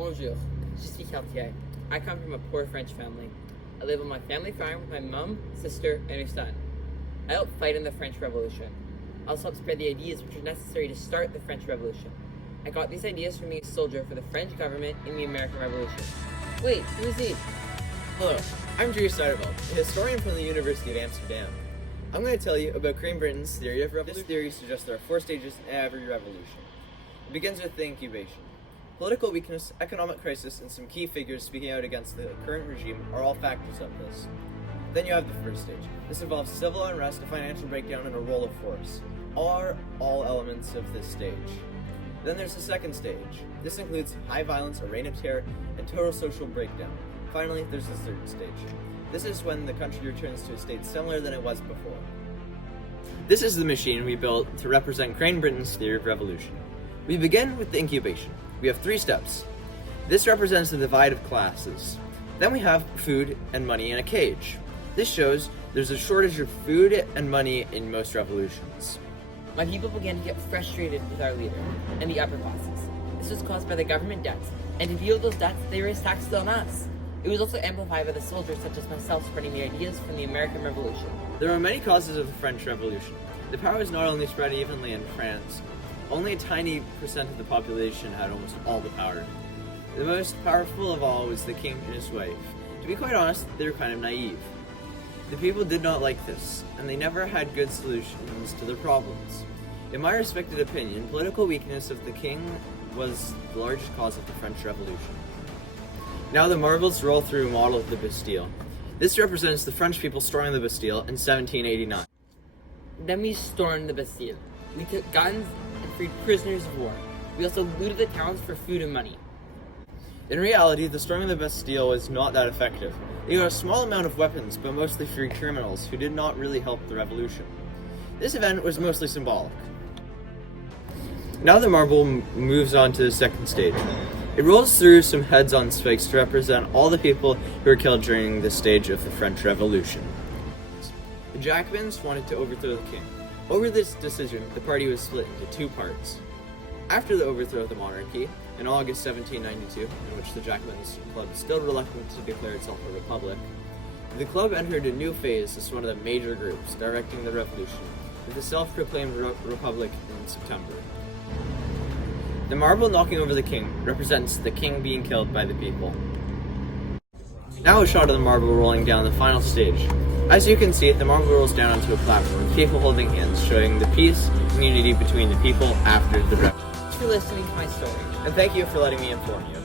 Bonjour, je suis Cartier. I come from a poor French family. I live on my family farm with my mom, sister, and her son. I helped fight in the French Revolution. I also helped spread the ideas which were necessary to start the French Revolution. I got these ideas from being a soldier for the French government in the American Revolution. Wait, who is he? Hello, I'm Drew Stuyvesant, a historian from the University of Amsterdam. I'm going to tell you about Crane Brinton's theory of revolution. This theory suggests there are 4 stages in every revolution. It begins with the incubation. Political weakness, economic crisis, and some key figures speaking out against the current regime are all factors of this. Then you have the first stage. This involves civil unrest, a financial breakdown, and a roll of force. Are all elements of this stage. Then there's the second stage. This includes high violence, a reign of terror, and total social breakdown. Finally, there's the third stage. This is when the country returns to a state similar than it was before. This is the machine we built to represent Crane Brinton's theory of revolution. We begin with the incubation. We have 3 steps. This represents the divide of classes. Then we have food and money in a cage. This shows there's a shortage of food and money in most revolutions. My people began to get frustrated with our leader and the upper classes. This was caused by the government debts, and to deal with those debts, they raised taxes on us. It was also amplified by the soldiers such as myself spreading the ideas from the American Revolution. There are many causes of the French Revolution. The power was not only spread evenly in France, only a tiny percent of the population had almost all the power. The most powerful of all was the king and his wife. To be quite honest, they were kind of naive. The people did not like this, and they never had good solutions to their problems. In my respected opinion, political weakness of the king was the largest cause of the French Revolution. Now the marbles roll through a model of the Bastille. This represents the French people storming the Bastille in 1789. Then we stormed the Bastille. We took guns and freed prisoners of war. We also looted the towns for food and money. In reality, the storming of the Bastille was not that effective. They got a small amount of weapons, but mostly freed criminals who did not really help the revolution. This event was mostly symbolic. Now the marble moves on to the second stage. It rolls through some heads on spikes to represent all the people who were killed during this stage of the French Revolution. The Jacobins wanted to overthrow the king. Over this decision, the party was split into 2 parts. After the overthrow of the monarchy, in August 1792, in which the Jacobins Club is still reluctant to declare itself a republic, the club entered a new phase as one of the major groups directing the revolution, with a self-proclaimed republic in September. The marble knocking over the king represents the king being killed by the people. Now a shot of the marble rolling down the final stage. As you can see, the marble rolls down onto a platform with people holding hands, showing the peace and unity between the people after the revolution. Thanks for listening to my story. And thank you for letting me inform you.